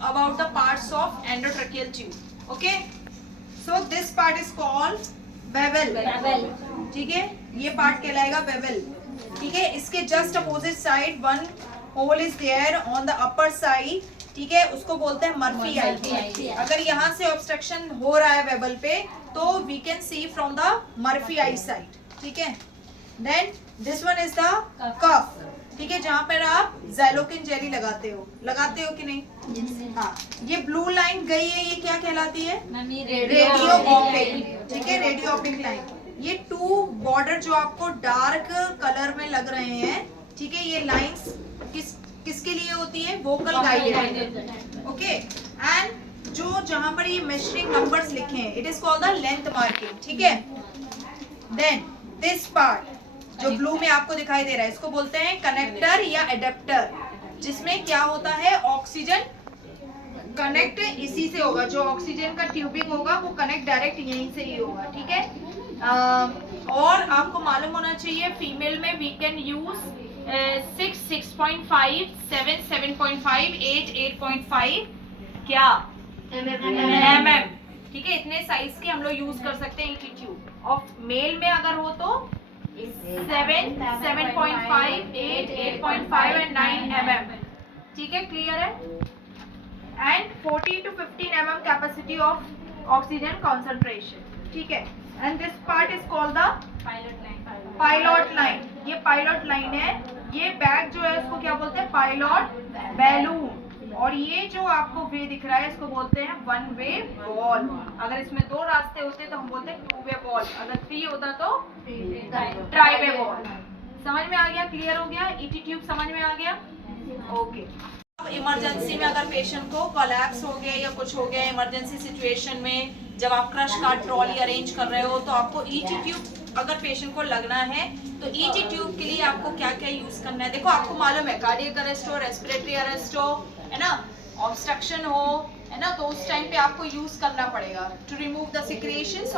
about the parts of endotracheal tube. Okay, so this part is called bevel. ठीक है, ये part कहलाएगा bevel. ठीक है, इसके just opposite side one hole is there on the upper side. ठीक है, उसको बोलते हैं मर्फी आई. अगर यहाँ से ऑब्स्ट्रक्शन हो रहा है वेबल पे तो we can see from the Murphy eye side. ठीक है, then this one is the cuff. ठीक है, जहाँ पर आप ज़ैलोकिन जेली लगाते हो कि नहीं? हाँ, ये ब्लू लाइन गई है, ये क्या कहलाती है? Radio opaque. ठीक है, रेडियो ऑपिक लाइन. ये टू बॉर्डर जो आपको डार्क कलर में लग रहे हैं, ठीक है, ये लाइंस किसके लिए होती है? Vocal guided. ओके, एंड जो जहां पर ये मेजरिंग नंबर्स लिखे हैं, it is called the length marking. ठीक है, देन दिस पार्ट जो ब्लू में आपको दिखाई दे रहा है, इसको बोलते हैं कनेक्टर या एडेप्टर, जिसमें क्या होता है? ऑक्सीजन कनेक्ट इसी से होगा. जो ऑक्सीजन का ट्यूबिंग होगा वो कनेक्ट डायरेक्ट यहीं से ही होगा. ठीक है, और आपको मालूम होना चाहिए फीमेल में वी कैन यूज 6, 6.5, 7, 7.5, 8, 8.5 क्या mm. ठीक है, इतने साइज के हम लोग यूज कर सकते हैं ईटी ट्यूब. और मेल में अगर हो तो 7, 7.5, 8, 8.5 एंड 9 mm. ठीक है, क्लियर है? And 14 to 15 mm capacity of oxygen concentration. ठीक है, and this part is called the pilot line. ये पायलट लाइन है. ये बैग जो है उसको क्या बोलते हैं? Pilot balloon. और ये जो आपको वे दिख रहा है इसको बोलते हैं वन वे वॉल. अगर इसमें दो रास्ते होते तो हम बोलते हैं टू वे वॉल. अगर 3 होता तो ट्राई वे वॉल. समझ में आ गया? क्लियर हो गया? ईटी ट्यूब समझ में आ गया? ओके. अब इमरजेंसी में अगर पेशेंट को कोलैप्स हो गया या कुछ हो गया, इमरजेंसी सिचुएशन में जब आप क्रश कार्ड ट्रॉली अरेंज कर रहे हो तो आपको ईटी ट्यूब अगर पेशेंट को लगना है तो ईटी ट्यूब के लिए आपको क्या क्या यूज करना है? देखो, आपको मालूम है कार्डियक अरेस्ट हो, रेस्पिरेटरी अरेस्ट हो, है ना, ऑब्स्ट्रक्शन हो, है ना, तो उस टाइम पे आपको यूज करना पड़ेगा टू रिमूव द सिक्रेशंस.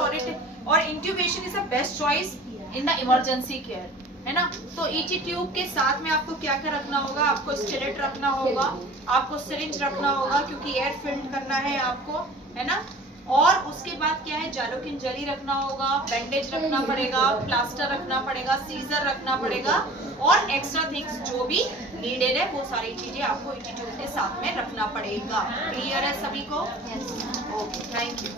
और intubation is the best choice in the emergency care, है ना. तो ईटी ट्यूब के साथ में आपको क्या क्या रखना होगा? आपको स्टेलेट रखना होगा, आपको सिरिंज रखना होगा क्योंकि एयर फिल्ड करना है आपको, है ना. और उसके बाद क्या है? ज़ैलोकिन जेली रखना होगा, बैंडेज रखना पड़ेगा, प्लास्टर रखना पड़ेगा, सीजर रखना पड़ेगा और एक्स्ट्रा थिंग्स जो भी नीडेड है वो सारी चीजें आपको ईटी ट्यूब के साथ में रखना पड़ेगा. क्लियर है सभी को? Okay, thank you.